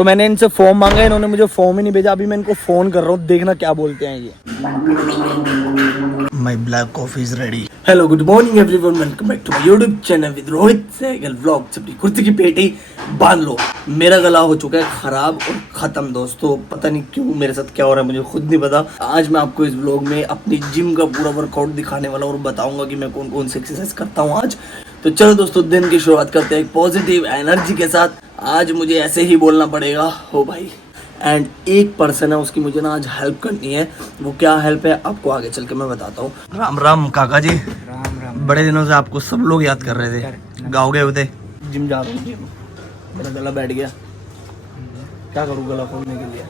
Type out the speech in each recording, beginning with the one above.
तो मैंने इनसे फॉर्म मांगा, इन्होंने मुझे फॉर्म ही नहीं भेजा। अभी मैं इनको फ़ोन कर रहा हूँ, देखना क्या बोलते हैं ये। My black coffee is ready. Hello good morning everyone, welcome back to my YouTube channel with Rohit Sehgal vlogs. अपनी कुर्सी की पेटी बांध लो, मेरा गला हो चुका है खराब और खत्म दोस्तों। पता नहीं क्यों मेरे साथ क्या हो रहा है, मुझे खुद नहीं पता। आज मैं आपको इस व्लॉग में अपनी जिम का पूरा वर्कआउट दिखाने वाला हूँ और बताऊंगा कि मैं कौन कौन सी एक्सरसाइज करता हूँ आज। तो चलो दोस्तों, दिन की शुरुआत करते हैं एक पॉजिटिव एनर्जी के साथ। आज मुझे ऐसे ही बोलना पड़ेगा हो भाई। एंड एक पर्सन है, उसकी मुझे ना आज हेल्प करनी है। वो क्या हेल्प है आपको आगे चल के मैं बताता हूँ। राम राम काका जी। राम राम। बड़े दिनों से आपको सब लोग याद कर रहे थे, गाँव गए होते। जिम जा रहा हूँ, मेरा गला बैठ गया, क्या करूँ गला खोलने के लिए।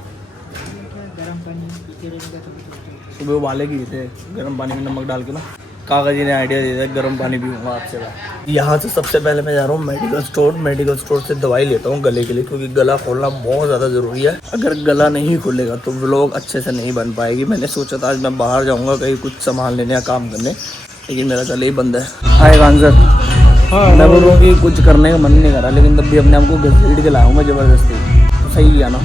गर्म पानी पीते रहेगा तो सुबह उबाले किए थे गर्म पानी में नमक डाल के ना। काका जी ने आइडिया दिया था गर्म पानी पीऊँगा आपसे बात। यहाँ से सबसे पहले मैं जा रहा हूँ मेडिकल स्टोर से दवाई लेता हूँ गले के लिए, क्योंकि गला खोलना बहुत ज़्यादा ज़रूरी है। अगर गला नहीं खुलेगा तो व्लॉग अच्छे से नहीं बन पाएगी। मैंने सोचा था आज मैं बाहर जाऊँगा कहीं कुछ सामान लेने या काम करने, लेकिन मेरा गला ही बंद है। हाय कांसर, मैं बोल रहा हूँ कि कुछ करने का मन नहीं कर रहा, लेकिन तब भी अपने आपको घसीट के लाया हूँ मैं ज़बरदस्ती। तो सही किया ना?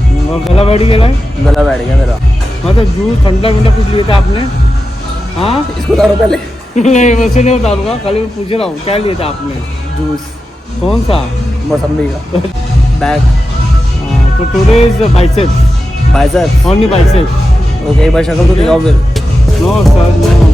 गला बैठ गया है। गला बैठ गया मेरा। मतलब जूस ठंडा ठंडा कुछ लिया था आपने? हाँ इसको उतारो पहले। नहीं वैसे नहीं उतारूंगा, खाली मैं पूछ रहा हूँ क्या लिया था आपने? जूस। कौन सा? मौसम्बी का। बैग। तो today is biceps. Biceps only biceps. Okay, एक बार शक्ल तो दिखाओ फिर। No sir no.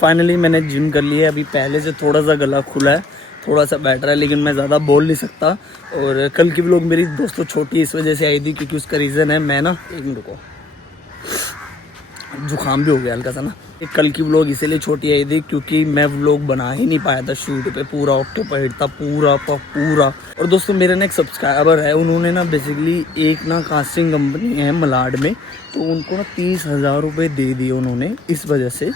फाइनली मैंने जिम कर लिया है। अभी पहले से थोड़ा सा गला खुला है, थोड़ा सा बैटर है, लेकिन मैं ज़्यादा बोल नहीं सकता। और कल की व्लॉग मेरी दोस्तों छोटी इस वजह से आई थी, क्योंकि उसका रीज़न है मैं ना, एक मिनट को जुकाम भी हो गया हल्का सा ना। कल की व्लॉग इसीलिए छोटी आई थी क्योंकि मैं व्लॉग बना ही नहीं पाया था शूट पे, पूरा ऑक्यूपाइड था पूरा का पूरा। और दोस्तों मेरे ना एक सब्सक्राइबर है, उन्होंने ना बेसिकली एक ना कास्टिंग कंपनी है मलाड में, तो उनको ना 30,000 रुपये दे दिए उन्होंने, इस वजह से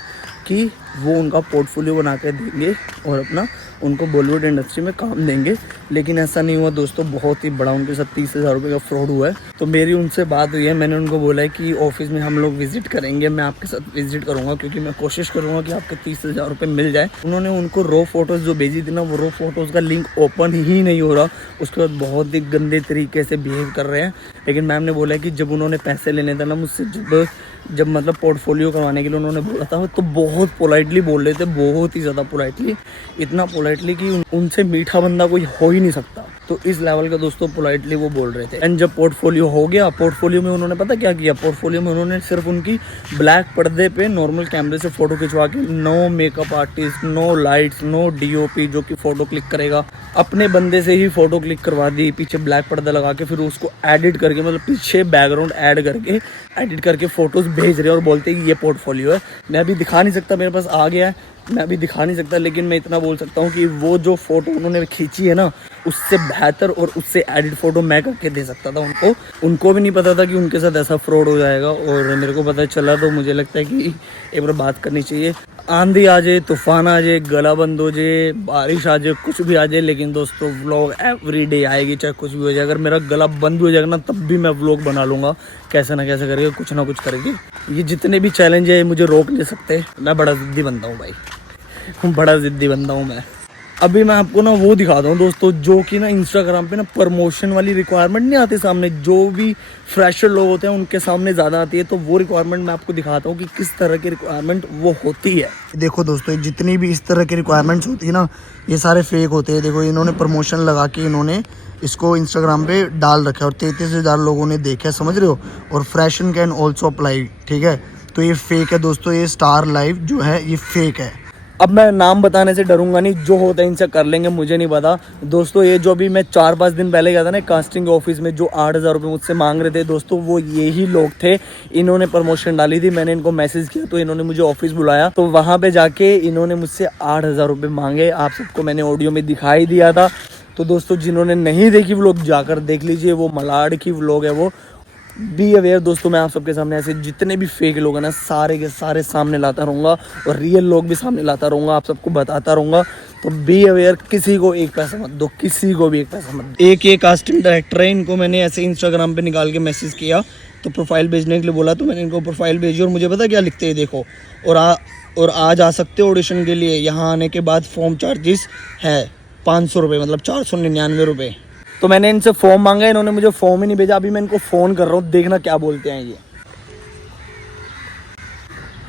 कि वो उनका पोर्टफोलियो बना के देंगे और अपना उनको बॉलीवुड इंडस्ट्री में काम देंगे। लेकिन ऐसा नहीं हुआ दोस्तों, बहुत ही बड़ा उनके साथ 30,000 रुपये का फ्रॉड हुआ है। तो मेरी उनसे बात हुई है, मैंने उनको बोला है कि ऑफिस में हम लोग विजिट करेंगे, मैं आपके साथ विजिट करूंगा, क्योंकि मैं कोशिश करूंगा कि आपके 30,000 रुपये मिल जाए। उन्होंने उनको रो फोटोज़ जो भेजी थी ना, वो रो फोटोज़ का लिंक ओपन ही नहीं हो रहा। उसके बाद बहुत ही गंदे तरीके से बिहेव कर रहे हैं। लेकिन मैम ने बोला है कि जब उन्होंने पैसे लेने थे ना मुझसे, जब मतलब पोर्टफोलियो करवाने के लिए उन्होंने बोला था, तो बहुत पोलाइटली बोल रहे थे, बहुत ही ज़्यादा पोलाइटली, इतना पोलाइटली कि उनसे मीठा बंदा कोई हो ही नहीं सकता। तो इस लेवल का दोस्तों पोलाइटली वो बोल रहे थे। एंड जब पोर्टफोलियो हो गया, पोर्टफोलियो में उन्होंने पता क्या किया, पोर्टफोलियो में उन्होंने सिर्फ उनकी ब्लैक पर्दे पे नॉर्मल कैमरे से फ़ोटो खिंचवा के, no makeup artist, no lights, no DOP जो कि फ़ोटो क्लिक करेगा, अपने बंदे से ही फ़ोटो क्लिक करवा दी, पीछे ब्लैक पर्दा लगा के, फिर उसको एडिट करके, मतलब पीछे बैकग्राउंड ऐड करके एडिट करके फ़ोटोज़ भेज रहे हैं और बोलते हैं कि ये पोर्टफोलियो है। मैं अभी दिखा नहीं सकता, मेरे पास आ गया है, मैं अभी दिखा नहीं सकता, लेकिन मैं इतना बोल सकता हूँ कि वो जो फ़ोटो उन्होंने खींची है ना, उससे बेहतर और उससे एडिट फ़ोटो मैं करके दे सकता था उनको। उनको भी नहीं पता था कि उनके साथ ऐसा फ्रॉड हो जाएगा, और मेरे को पता चला। तो मुझे लगता है कि एक बार बात करनी चाहिए। आंधी आ जाए, तूफान आ जाए, गला बंद हो जाए, बारिश आ जाए, कुछ भी आ जाए, लेकिन दोस्तों व्लॉग एवरी डे आएगी, चाहे कुछ भी हो जाए। अगर मेरा गला बंद हो जाएगा ना, तब भी मैं व्लॉग बना लूँगा, कैसे ना कैसे करके, कुछ ना कुछ करके। ये जितने भी चैलेंज है मुझे रोक नहीं सकते। मैं बड़ा ज़िद्दी बनता हूँ भाई, बड़ा ज़िद्दी बंदा हूँ मैं। अभी मैं आपको ना वो दिखाता हूँ दोस्तों, जो कि ना इंस्टाग्राम पे ना प्रमोशन वाली रिक्वायरमेंट नहीं आती सामने, जो भी फ्रेशर लोग होते हैं उनके सामने ज़्यादा आती है। तो वो रिक्वायरमेंट मैं आपको दिखाता हूँ कि किस तरह की रिक्वायरमेंट वो होती है। देखो दोस्तों, जितनी भी इस तरह की रिक्वायरमेंट्स होती है ना, ये सारे फेक होते हैं। देखो इन्होंने प्रमोशन लगा के इन्होंने इसको इंस्टाग्राम पे डाल रखा है और 33,000 लोगों ने देखा है, समझ रहे हो। और फ्रेशन कैन ऑल्सो अप्लाई, ठीक है। तो ये फेक है दोस्तों, ये स्टार लाइव जो है ये फेक है। अब मैं नाम बताने से डरूंगा नहीं, जो होता है इनसे कर लेंगे, मुझे नहीं पता। दोस्तों ये जो भी मैं 4-5 दिन पहले गया था ना कास्टिंग ऑफिस में, जो 8,000 रुपये मुझसे मांग रहे थे दोस्तों, वो यही लोग थे। इन्होंने प्रमोशन डाली थी, मैंने इनको मैसेज किया तो इन्होंने मुझे ऑफिस बुलाया, तो वहाँ पे जाके इन्होंने मुझसे 8,000 रुपये मांगे। आप सबको मैंने ऑडियो में दिखाई दिया था। तो दोस्तों जिन्होंने नहीं देखी व्लॉग जाकर देख लीजिए, वो मलाड की व्लॉग है वो। बी अवेयर दोस्तों, मैं आप सबके सामने ऐसे जितने भी फेक लोग हैं ना, सारे के सारे सामने लाता रहूँगा और रियल लोग भी सामने लाता रहूँगा, आप सबको बताता रहूँगा। तो बी अवेयर, किसी को एक पैसा मत दो, किसी को भी एक पैसा मत दो। एक ये कास्टिंग डायरेक्टर है, इनको मैंने ऐसे इंस्टाग्राम पे निकाल के मैसेज किया, तो प्रोफाइल भेजने के लिए बोला, तो मैंने इनको प्रोफाइल भेजी और मुझे पता क्या लिखते हैं देखो, और आज आ सकते हो ऑडिशन के लिए, यहाँ आने के बाद फॉर्म चार्जेस है 500 रुपये, मतलब 499 रुपये। तो मैंने इनसे फॉर्म मांगा, इन्होंने मुझे फॉर्म ही नहीं भेजा। अभी मैं इनको फ़ोन कर रहा हूँ, देखना क्या बोलते हैं ये।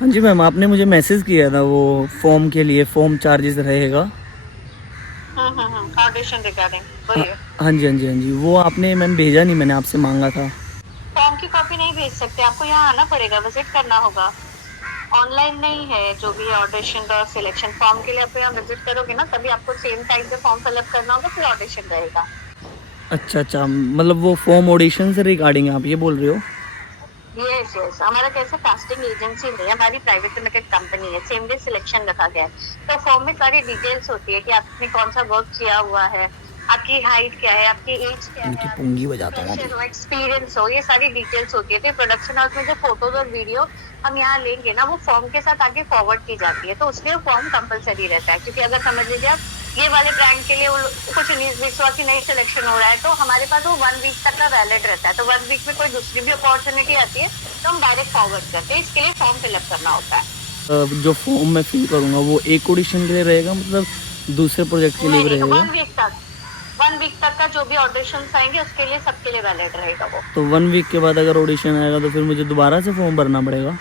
हाँ जी मैम, आपने मुझे मैसेज किया था वो फॉर्म के लिए, फॉर्म चार्जेस रहेगा। ऑडिशन रिगार्डिंग बोलिए। हाँ जी हाँ जी हाँ जी, वो आपने मैम भेजा नहीं, मैंने आपसे मांगा था। फॉर्म की कॉपी नहीं भेज सकते, आपको यहाँ आना पड़ेगा, विजिट करना होगा। ऑनलाइन नहीं है जो भी ऑडिशन का सिलेक्शन फॉर्म के लिए आप यहाँ विजिट करोगे ना, तभी आपको सेम टाइम पे फॉर्म फिलअप करना होगा, फिर ऑडिशन रहेगा। अच्छा, मतलब वो फॉर्म ऑडिशन से रिगार्डिंग आप ये बोल रहे हो? यस यस, हमारा कैसे कास्टिंग एजेंसी नहीं है, हमारी प्राइवेट लिमिटेड कंपनी है, सेम डे सिलेक्शन रखा गया है। तो फॉर्म में सारी डिटेल्स होती है कि आपने कौन सा वर्क किया हुआ है, आपकी हाइट क्या है, आपकी एज क्या है, पुंगी बजाता हूँ एक्सपीरियंस हो, ये सारी डिटेल्स होती है। तो प्रोडक्शन हाउस में जो फोटोज और वीडियो हम यहाँ लेंगे ना, वो फॉर्म के साथ आगे फॉरवर्ड की जाती है, तो उसलिए फॉर्म कंपलसरी रहता है। क्योंकि अगर समझ लीजिए आप ये वाले ब्रांड के लिए कुछ 19-20 की नई सिलेक्शन हो रहा है, तो हमारे पास वो 1 वीक तक का वैलिड रहता है। तो 1 वीक में कोई दूसरी भी अपॉर्चुनिटी आती है तो हम डायरेक्ट फॉरवर्ड करते हैं, इसके लिए फॉर्म फिलअप करना होता है। जो फॉर्म मैं फिल करूँगा वो एक ऑडिशन के लिए रहेगा, मतलब दूसरे प्रोजेक्ट के लिए रहेगा? 1 वीक तक का जो भी ऑडिशन आएंगे उसके लिए सबके लिए वैलिड रहेगा वो। तो 1 वीक के बाद अगर ऑडिशन आएगा तो फिर मुझे दोबारा से फॉर्म भरना पड़ेगा?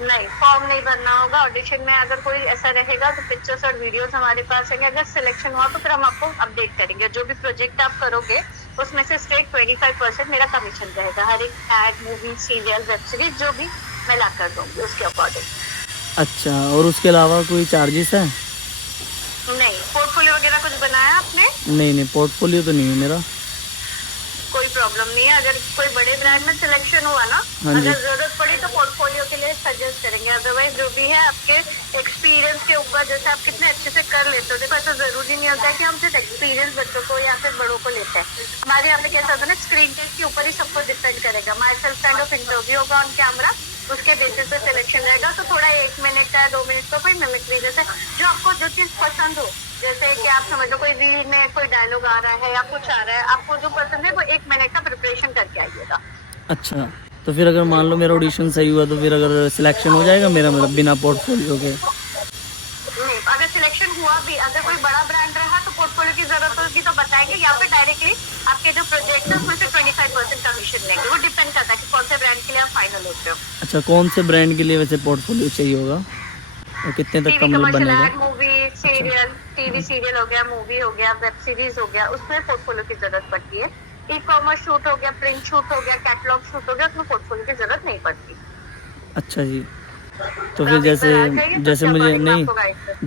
नहीं, फॉर्म नहीं भरना होगा। ऑडिशन में अगर कोई ऐसा रहेगा तो पिक्चर्स और वीडियोस हमारे पास रहेंगे। अगर सिलेक्शन हुआ तो फिर हम आपको अपडेट करेंगे। जो भी प्रोजेक्ट आप करोगे उसमें से स्ट्रेट 25% मेरा कमीशन रहेगा। हर एक ad, movie, serial, web series जो भी मैं ला कर दूंगी उसके अकॉर्डिंग। अच्छा, और उसके अलावा कोई चार्जेस है? नहीं। पोर्टफोलियो वगैरह कुछ बनाया आपने? नहीं, पोर्टफोलियो तो नहीं है मेरा। कोई प्रॉब्लम नहीं है। अगर कोई बड़े ब्रांड में सिलेक्शन हुआ ना, अगर जरूरत पड़ी तो पोर्टफोलियो के लिए सजेस्ट करेंगे। अदरवाइज जो भी है आपके एक्सपीरियंस के ऊपर, जैसे आप कितने अच्छे से कर लेते हो। देखो ऐसा जरूरी नहीं होता है कि हम सिर्फ एक्सपीरियंस बच्चों को या फिर बड़ों को लेते हैं। हमारे यहाँ पे कैसा होता है ना, स्क्रीन टेस्ट के ऊपर ही सबको डिपेंड करेगा। My self kind of interview होगा ऑन कैमरा, उसके बेसिस पे सिलेक्शन रहेगा। तो थोड़ा 1 मिनट का 2 मिनट का कोई मिमिक्री, जैसे जो आपको जो चीज पसंद हो, जैसे कि आप समझ लो कोई रील में कोई डायलॉग आ रहा है या कुछ आ रहा है, आपको जो पसंद है वो 1 मिनट का प्रिपरेशन करके आइएगा। अच्छा, तो फिर अगर मान लो मेरा ऑडिशन सही हुआ तो फिर अगर सिलेक्शन हो जाएगा मेरा, मतलब बिना पोर्टफोलियो के? नहीं, अगर सिलेक्शन हुआ भी, अगर कोई बड़ा ब्रांड रहा तो पोर्टफोलियो की जरूरत होगी तो बताएंगे, या फिर डायरेक्टली आपके जो प्रोजेक्ट है उसमें से 25% कमीशन लेंगे। वो डिपेंड करता है कि कौन से ब्रांड के लिए आप फाइनल होते हो। अच्छा, कौन से ब्रांड के लिए वैसे पोर्टफोलियो चाहिए होगा और कितने तक का मतलब बनेगा? मूवी, सीरियल, टीवी सीरियल हो गया, मूवी हो गया, वेब सीरीज हो गया, उसमें पोर्टफोलियो की जरूरत पड़ती है। ई कॉमर्स शूट हो गया, प्रिंट शूट हो गया, कैटलॉग शूट हो गया, उसमें पोर्टफोलियो की जरूरत नहीं पड़ती। अच्छा जी, तो फिर जैसे मुझे नहीं,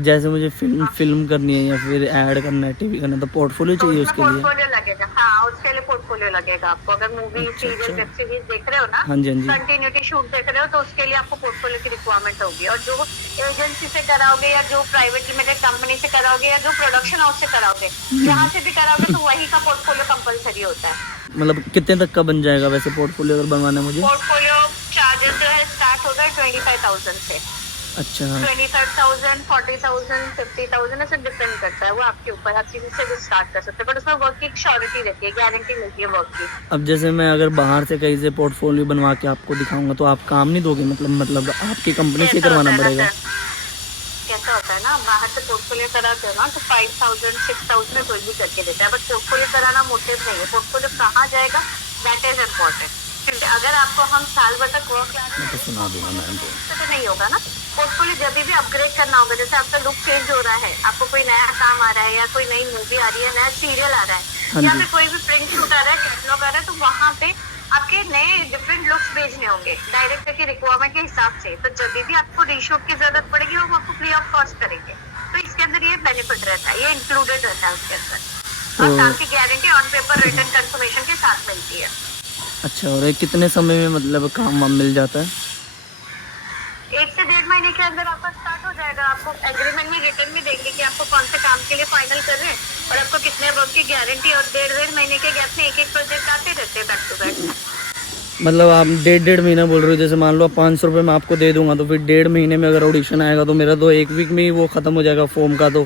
जैसे मुझे फिल्म करनी है या फिर ऐड करना है, टीवी करना है, तो पोर्टफोलियो चाहिए उसके लिए? पोर्टफोलियो लगेगा, हाँ, उसके लिए पोर्टफोलियो लगेगा आपको। अगर मूवी, सीरियल, वेब सीरीज देख रहे हो ना, हाँ जी, कंटिन्यूटी शूट देख रहे हो, तो उसके लिए आपको पोर्टफोलियो की रिक्वायरमेंट होगी। और जो एजेंसी से कराओगे या जो प्राइवेट लिमिटेड कंपनी से कराओगे या जो प्रोडक्शन हाउस से कराओगे, जहाँ से भी कराओगे, तो वही का पोर्टफोलियो कंपलसरी होता है। मतलब कितने तक का बन जाएगा वैसे पोर्टफोलियो अगर बनवाना है मुझे? पोर्टफोलियो चार्जेस जो है स्टार्ट होगा 25,000 से। अच्छा, 25,000, 40,000, 50,000 ऐसे डिपेंड करता है, वो आपके ऊपर। आप किसी से भी स्टार्ट कर सकते हैं, बट उसमें वर्क की श्योरिटी रहती है, गारंटी मिलती है वर्क की। अब जैसे मैं अगर बाहर से कहीं से पोर्टफोलियो बनवा के आपको दिखाऊंगा तो आप काम नहीं दोगे? मतलब आपकी कंपनी से करवाना पड़ेगा? कैसा होता है ना, बाहर से पोर्टफोलियो कराते हो ना तो 5,000, 6,000 में कोई भी करके देता है, बट पोर्टफोलियो कराना मोटिव नहीं है। पोर्टफोलियो कहाँ जाएगा, दैट इज इम्पोर्टेंट। क्योंकि अगर आपको हम साल भर तक वर्क तो सुना दूंगा मैम को, तो नहीं होगा ना। पोर्टफोलियो जब भी अपग्रेड करना होगा, जैसे आपका लुक चेंज हो रहा है, आपको कोई नया काम आ रहा है या कोई नई मूवी आ रही है, नया सीरियल आ रहा है, या फिर कोई भी प्रिंट शूट आ रहा है, कैटलॉग आ रहा है, तो वहाँ पे आपके नए डिफरेंट लुक्स भेजने होंगे डायरेक्टर की रिक्वायरमेंट के हिसाब से। तो जब भी आपको रीशूट की जरूरत पड़ेगी वो आपको फ्री ऑफ कॉस्ट करेंगे। तो इसके अंदर ये बेनिफिट रहता है, ये इंक्लूडेड रहता है उसके अंदर। और काम की guarantee on paper return confirmation के साथ मिलती है। अच्छा, और ये कितने समय में मतलब काम वाम मिल जाता है? 1 से 1.5 महीने के अंदर आपका स्टार्ट हो जाएगा। आपको एग्रीमेंट में रिटर्न भी देंगे कि आपको कौन से काम के लिए फाइनल कर रहे हैं और आपको कितने वर्क की गारंटी, और 1.5 महीने के गैप में एक प्रोजेक्ट आते रहते हैं बैक टू बैक। मतलब आप 1.5 महीना बोल रहे हो, जैसे मान लो 500 रुपये मैं आपको दे दूंगा, तो फिर 1.5 महीने में अगर ऑडिशन आएगा तो मेरा तो 1 वीक में ही वो खत्म हो जाएगा फॉर्म का। तो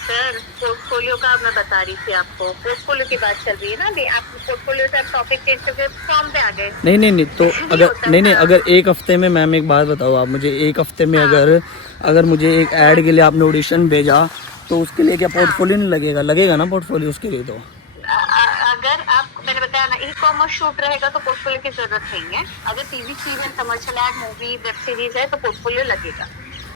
सर पोर्टफोलियो का मैं बता रही थी आपको, पोर्टफोलियो की बात चल रही है ना अभी। आप पोर्टफोलियो से आप टॉपिक चेंज करके फॉर्म पे आ गए। नहीं तो अगर एक हफ्ते में, मैम एक बात बताओ आप मुझे, एक हफ्ते में अगर मुझे एक ऐड के लिए आपने ऑडिशन भेजा तो उसके लिए क्या पोर्टफोलियो नहीं लगेगा? लगेगा ना पोर्टफोलियो उसके लिए। तो अगर आप, मैंने बताया ना, ई-कॉमर्स शूट रहेगा तो पोर्टफोलियो की जरूरत नहीं है। अगर TV serial, commercial ad, movie, web series है तो पोर्टफोलियो लगेगा।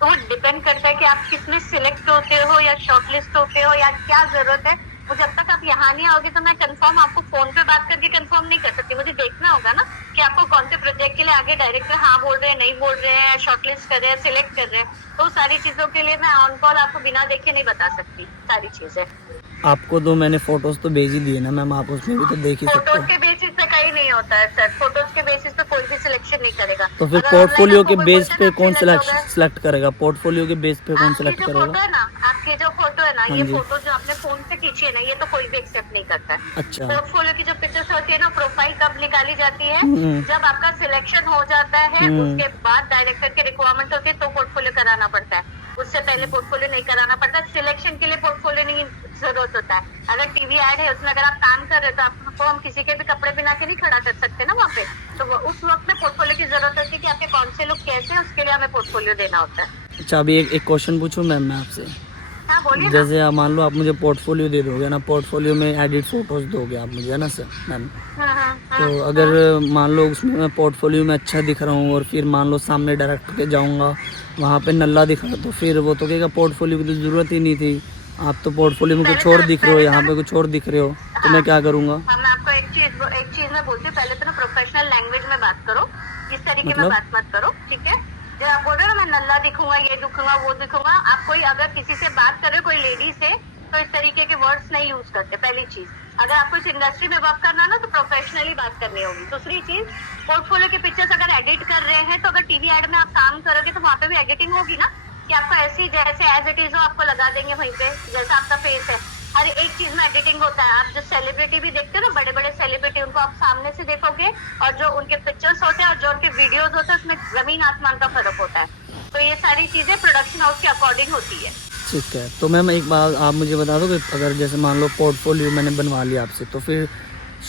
तो वो डिपेंड करता है कि आप किसमें सिलेक्ट होते हो या शॉर्टलिस्ट होते हो या क्या जरूरत है। तो जब तक आप यहाँ नहीं आओगे तो मैं कंफर्म आपको फोन पे बात करके कंफर्म नहीं कर सकती। मुझे देखना होगा ना कि आपको कौन से प्रोजेक्ट के लिए आगे डायरेक्टर हाँ बोल रहे हैं, नहीं बोल रहे हैं, शॉर्टलिस्ट कर रहे हैं, सिलेक्ट कर रहे हैं। तो सारी चीजों के लिए मैं ऑन कॉल आपको बिना देखे नहीं बता सकती सारी चीजें। आपको तो मैंने फोटोज तो भेज ही दिए ना मैम, आप उसमें भी तो देख ही सकते हो। फोटोज के बेसिस पे कहीं नहीं होता है सर, फोटोज के बेसिस पे कोई भी सिलेक्शन नहीं करेगा। तो फिर पोर्टफोलियो के बेस पे कौन सिलेक्ट करेगा? पोर्टफोलियो के बेस पे कौन सिलेक्ट करेगा? फोटो है ना, आपकी जो फोटो है ना, ये फोटो जो आपने फोन से खींची है ना, ये तो कोई भी एक्सेप्ट नहीं करता है। अच्छा, पोर्टफोलियो की जो पिक्चर्स होती है ना, प्रोफाइल कब निकाली जाती है? जब आपका सिलेक्शन हो जाता है, उसके बाद डायरेक्टर की रिक्वायरमेंट होती है तो पोर्टफोलियो कराना पड़ता है। उससे पहले पोर्टफोलियो नहीं कराना पड़ता। सिलेक्शन के लिए पोर्टफोलियो नहीं जरूरत होता है। अगर टीवी ऐड है, उसमें अगर आप काम कर रहे हो तो आपको हम किसी के भी कपड़े पहना के नहीं खड़ा कर सकते ना वहाँ पे। तो उस वक्त में पोर्टफोलियो की जरूरत होती है कि आपके कौन से लोग कैसे हैं, उसके लिए हमें पोर्टफोलियो देना होता है। अच्छा, अभी एक क्वेश्चन पूछूं मैम मैं आपसे। हाँ बोलिए। जैसे आप मान लो आप मुझे पोर्टफोलियो दे दोगे ना, पोर्टफोलियो में एडिट फोटोज दोगे आप मुझे, है ना सर मैम? तो अगर मान लो उसमें मैं पोर्टफोलियो में अच्छा दिख रहा हूँ और फिर मान लो सामने डायरेक्टर के जाऊँगा, वहाँ पे नल्ला दिख रहा, तो फिर वो तो कहेगा पोर्टफोलियो की तो ज़रूरत ही नहीं थी, आप तो पोर्टफोलियो में कुछ और दिख रहे हो, यहाँ पे कुछ और दिख रहे हो, तो मैं क्या करूँगा? मैं आपको एक चीज में बोलती हूँ, पहले तो ना प्रोफेशनल लैंग्वेज में बात करो, इस तरीके में बात मत करो, ठीक है? जब आप बोल रहे हो ना मैं नल्ला दिखूंगा, ये दिखूंगा, वो दिखूंगा, आप कोई अगर किसी से बात कर रहे हो, कोई लेडी से, तो इस तरीके के वर्ड्स नहीं यूज करते। पहली चीज, अगर आपको इस इंडस्ट्री में वर्क करना है ना तो प्रोफेशनली बात करनी होगी। दूसरी चीज, पोर्टफोलियो के पिक्चर्स अगर एडिट कर रहे हैं तो अगर टीवी एड में आप काम करोगे तो वहाँ पे भी एडिटिंग होगी ना, कि आपको ऐसी जैसे एज इट इज हो आपको लगा देंगे वहीं पे, जैसा आपका फेस है। हर एक चीज में एडिटिंग होता है। आप जो सेलिब्रिटी भी देखते हो ना, बड़े बड़े सेलिब्रिटी, उनको आप सामने से देखोगे और जो उनके पिक्चर्स होते हैं और जो उनके वीडियोस होते हैं, उसमें जमीन आसमान का फर्क होता है। तो ये सारी चीजें प्रोडक्शन हाउस के अकॉर्डिंग होती है। ठीक है, तो मैम एक बात आप मुझे बता दो कि अगर जैसे मान लो पोर्टफोलियो मैंने बनवा लिया आपसे, तो फिर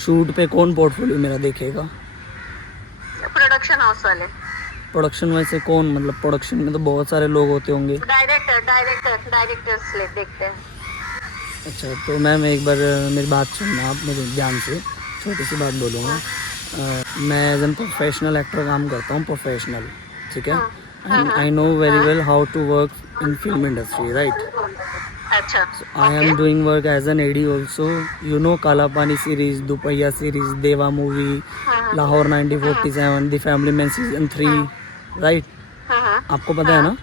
शूट पे कौन पोर्टफोलियो मेरा देखेगा? प्रोडक्शन हाउस वाले। प्रोडक्शन में से कौन? मतलब प्रोडक्शन में तो बहुत सारे लोग होते होंगे। डायरेक्टर्स देखते हैं। अच्छा, तो मैम एक बार मेरी बात सुनना आप मेरे ध्यान से, छोटी सी बात बोलूँगा। मैं एज एन प्रोफेशनल एक्टर काम करता हूँ, प्रोफेशनल, ठीक है? And I know very well how to work in film industry, right? अच्छा, I am doing work as an AD also. You know काला पानी सीरीज, दुपहिया सीरीज, देवा movie, Lahore 1947, the family man season 3, right? आपको पता है ना?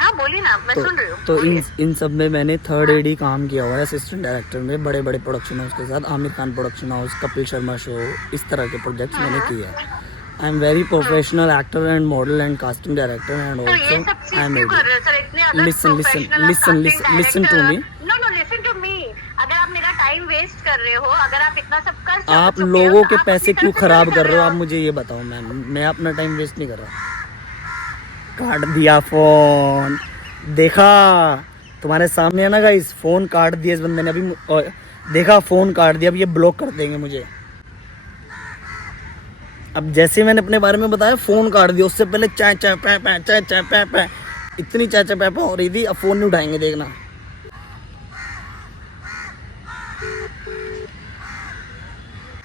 हाँ बोलिए ना, मैं सुन रही हूँ। तो इन सब में मैंने थर्ड AD काम किया हुआ है, असिस्टेंट डायरेक्टर में, बड़े बड़े प्रोडक्शन हाउस के साथ, Aamir Khan production house, Kapil Sharma show, इस तरह के प्रोजेक्ट्स मैंने किए हैं। I am very professional actor and model and casting director and also I am listen to me. अगर आप मेरा टाइम वेस्ट कर रहे हो, अगर आप इतना सब कर सकते हो, आप लोगों के पैसे क्यों खराब कर रहे हो? आप मुझे ये बताओ मैम, मैं अपना टाइम वेस्ट नहीं कर रहा। काट दिया फोन, देखा तुम्हारे सामने है ना गाइस, फोन काट दिया इस बंदे ने अभी, देखा फोन काट दिया, अब ये ब्लॉक कर देंगे मुझे। अब जैसे मैंने अपने बारे में बताया, फोन काट दिया, उससे पहले चाय चाय पै पै चाय चाय पै पै, इतनी चाय चाय पै पै हो रही थी, अब फोन नहीं उठाएंगे, देखना।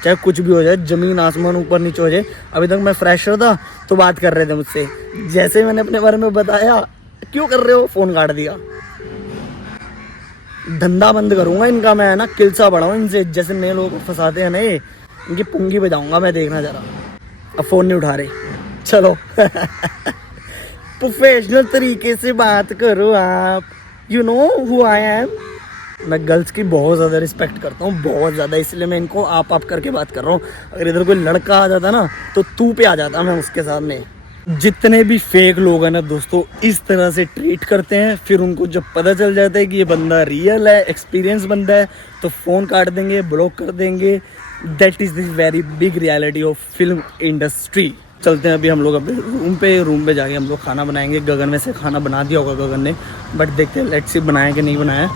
चाहे कुछ भी हो जाए, जमीन आसमान ऊपर नीचे हो जाए, अभी तक मैं फ्रेशर था तो बात कर रहे थे मुझसे, जैसे मैंने अपने बारे में बताया, क्यों कर रहे हो, फोन काट दिया। धंधा बंद करूंगा इनका मैं, है ना, किलसा बढ़ाऊं इनसे, जैसे नए लोगों को फंसाते हैं ना ये, इनकी पुंगी बजाऊंगा मैं, देखना जरा। अब फोन नहीं उठा रहे, चलो। प्रोफेशनल तरीके से बात करो आप, you know who I am. मैं गर्ल्स की बहुत ज़्यादा रिस्पेक्ट करता हूँ, बहुत ज़्यादा, इसलिए मैं इनको आप करके बात कर रहा हूँ। अगर इधर कोई लड़का आ जाता ना तो तू पे आ जाता मैं उसके सामने। जितने भी फेक लोग हैं ना दोस्तों, इस तरह से ट्रीट करते हैं, फिर उनको जब पता चल जाता है कि ये बंदा रियल है, एक्सपीरियंस बंदा है, तो फ़ोन काट देंगे, ब्लॉक कर देंगे। That is the very big reality of film industry. चलते हैं अभी हम लोग अपने रूम पे जाके हम लोग खाना बनाएंगे। गगन में से खाना बना दिया होगा गगन ने, बट देखते हैं लेट्स सी बनाया कि नहीं बनाया।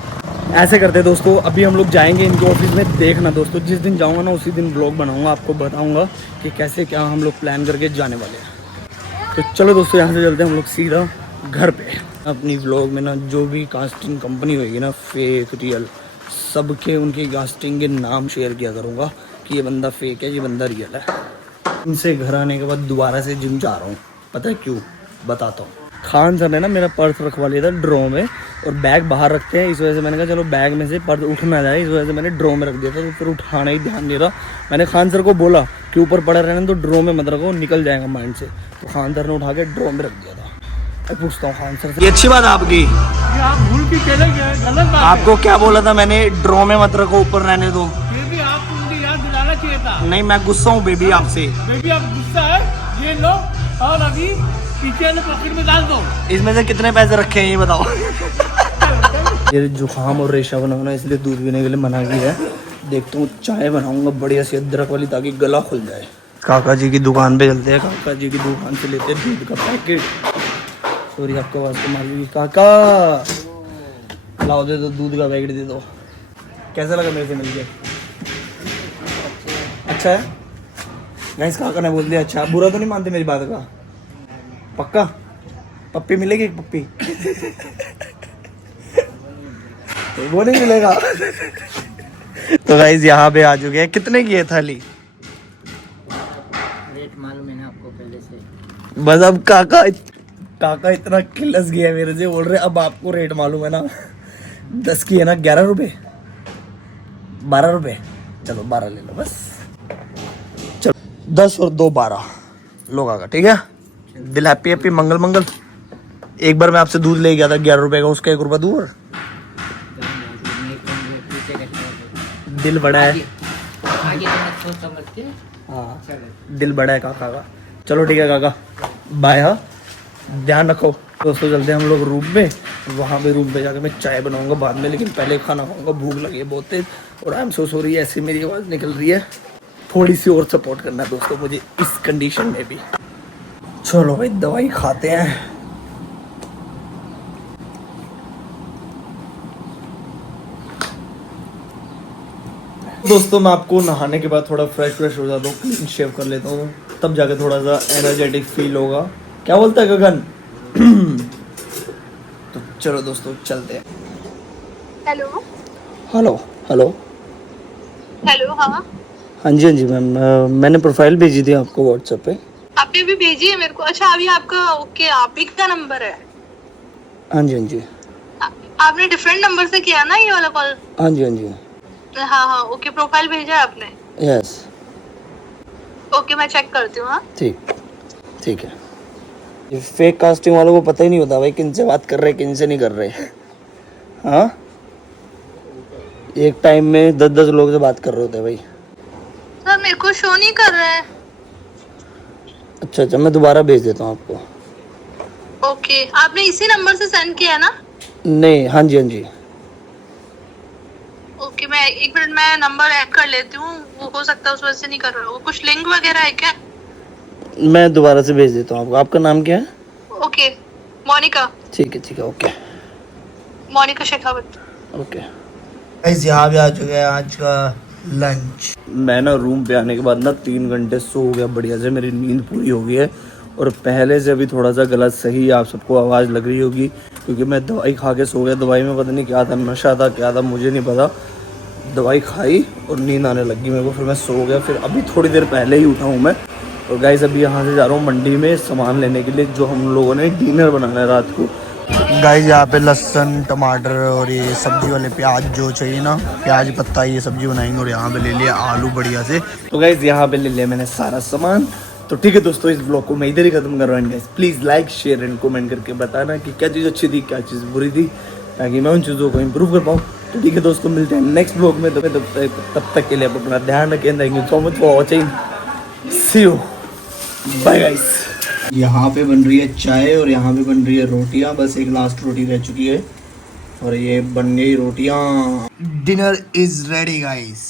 ऐसे करते हैं दोस्तों, अभी हम लोग जाएंगे इनके ऑफिस में। देखना दोस्तों, जिस दिन जाऊँगा ना उसी दिन ब्लॉग बनाऊँगा, आपको बताऊँगा कि कैसे क्या हम लोग प्लान करके जाने वाले हैं। तो चलो दोस्तों, यहाँ से चलते हैं हम लोग सीधा घर पे। अपनी व्लॉग में ना जो भी कास्टिंग कंपनी होगी ना, फेक रियल, सबके उनकी कास्टिंग के नाम शेयर किया करूँगा कि ये बंदा फेक है, ये बंदा रियल है। इनसे घर आने के बाद दोबारा से जिम जा रहा हूँ, पता है क्यों, बताता हूँ। खान सर ने ना मेरा पर्स रखवा लिया था ड्रॉ में, और बैग बाहर रखते हैं, इस वजह से मैंने कहा चलो बैग में से पर्स उठ ना जाए, इस वजह से मैंने ड्रॉ में रख दिया था। तो फिर उठाना ही ध्यान नहीं रहा। मैंने खान सर को बोला कि ऊपर पड़ा रहना तो ड्रॉ में मत रखो, निकल जाएगा माइंड से। तो खान सर ने उठा के ड्रॉ में रख दिया था। मैं पूछता हूँ खान सर से, ये अच्छी बात आपकी, आप भूल के चले गए, गलत बात आपको क्या बोला था मैंने, ड्रॉ में मत रखो, ऊपर रहने दो। है। भी आपको उनकी याद दिलाना चाहिए था। नहीं, मैं गुस्सा हूँ बेबी आपसे। बेबी आप गुस्सा है, ये लो और अभी पीछे वाले पॉकेट में डाल दो। इसमें से कितने पैसे रखे हैं ये बताओ। ये जुकाम और रेशा बनाना, इसलिए दूध पीने के लिए मना किया है। देखता हूँ चाय बनाऊंगा बढ़िया सी अदरक वाली, ताकि गला खुल जाए। काका जी की दुकान पे चलते हैं, काका जी की दुकान से लेते हैं दूध का पैकेट। सॉरी आपको आवाज़ तो मालूम, काका लाओ दे दो, दूध का पैकेट दे दो। कैसा लगा मेरे से मिलके? अच्छा है गाइस, काका ने बोल दिया अच्छा। बुरा तो नहीं मानते मेरी बात का? पक्का पप्पी मिलेगी, एक पप्पी? वो नहीं मिलेगा। तो गाइस यहाँ पे आ चुके हैं। कितने की है थाली? रेट मालूम है ना आपको पहले से? बस अब काका इतना खिलस गया मेरे से, बोल रहे अब आपको रेट मालूम है ना। 10 की है ना, 11 रुपए, 12 रुपए, चलो 12 ले लो बस। चलो 10 और 2 12 लो काका, ठीक है? दिल हैप्पी हैप्पी, मंगल मंगल। एक बार मैं आपसे दूध ले गया था 11 रुपए का, उसका 1 रुपया दूँ और दिल बड़ा है। आगे तो मत सोच समझ के। हाँ दिल बड़ा है काका का। चलो ठीक है काका, बाय। हाँ ध्यान रखो दोस्तों। चलते हैं हम लोग रूम पे, वहाँ पे रूम पे जाकर मैं चाय बनाऊंगा बाद में, लेकिन पहले खाना खाऊंगा, भूख लगी है बहुत तेज। और आई एम सो सॉरी, ऐसी मेरी आवाज़ निकल रही है। थोड़ी सी और सपोर्ट करना दोस्तों मुझे इस कंडीशन में भी। चलो भाई दवाई खाते हैं। दोस्तों मैं आपको नहाने के बाद थोड़ा फ्रेश हो जाता हूँ, क्लीन शेव कर लेता हूँ, तब जाके थोड़ा सा एनर्जेटिक फील होगा। क्या बोलता है गगन? तो चलो दोस्तों चलते हैं। Hello hello hello hello. हाँ हाँ जी मैम, मैंने प्रोफाइल भेजी थी आपको व्हाट्सएप पे। आपने भी भेजी है मेरे को? अच्छा अभी आपका ओके, आप ही का नंबर है? हाँ जी आपने डिफरेंट नंबर से किया ना ये वाला कॉल? हाँ जी हाँ ओके, प्रोफाइल भेजा है आपने? यस। ओके मैं चेक करती हूँ। हाँ ठीक है। ये फेक कास्टिंग वालों को पता ही नहीं होता भाई किन से बात कर रहे किन से नहीं कर रहे। हाँ एक टाइम में 10 लोग से बात कर रहे होते हैं भाई। सर मेरे को शो नहीं कर रहा है। अच्छा मैं दोबारा भेज देता हूँ आपको। ओके आपने इसी नंबर से सेंड किया है ना? नहीं हाँ जी ओके मैं 1 मिनट में नंबर ऐड कर लेती हूँ, वो हो सकता है उस वजह से नहीं कर रहा। वो कुछ लिंक वगैरह है क्या? मैं दोबारा से भेज देता हूँ आपको। आपका नाम क्या है? ओके मोनिका। ठीक है okay. Monika Shekhawat. Okay guys यहाँ पे आ चुके हैं आज का लंच। मैं ना रूम पे आने के बाद ना 3 घंटे सो गया बढ़िया से, मेरी नींद पूरी हो गई है। और पहले से अभी थोड़ा सा गला सही, आप सबको आवाज़ लग रही होगी क्योंकि मैं दवाई खा के सो गया। दवाई में पता नहीं क्या था, नशा था क्या था मुझे नहीं पता। दवाई खाई और नींद आने लगी मेरे को, फिर मैं सो गया। फिर अभी थोड़ी देर पहले ही उठा हूँ मैं। और गाइस अभी यहाँ से जा रहा हूँ मंडी में सामान लेने के लिए, जो हम लोगों ने डिनर बनाना है रात को। गाइस यहाँ पे लहसुन टमाटर और ये सब्जी वाले प्याज जो चाहिए ना, प्याज पत्ता, ये सब्जी बनाएंगे। और यहाँ पे ले लिया आलू बढ़िया से। तो गाइस यहाँ पे ले लिया मैंने सारा सामान। तो ठीक है दोस्तों, इस ब्लॉग को मैं इधर ही खत्म कर रहा हूँ। Please like share and comment करके बताना कि क्या चीज़ अच्छी थी, क्या चीज़ बुरी थी, ताकि मैं उन चीज़ों को इम्प्रूव कर पाऊँ। तो ठीक है दोस्तों, मिलते हैं नेक्स्ट ब्लॉग में। तब तक के लिए आप अपना ध्यान रखें। Thank you so much for watching, see you, bye guys. यहाँ पे बन रही है चाय और यहाँ पे बन रही है रोटियाँ। बस एक लास्ट रोटी रह चुकी है और ये बन गई रोटियाँ। Dinner is ready guys.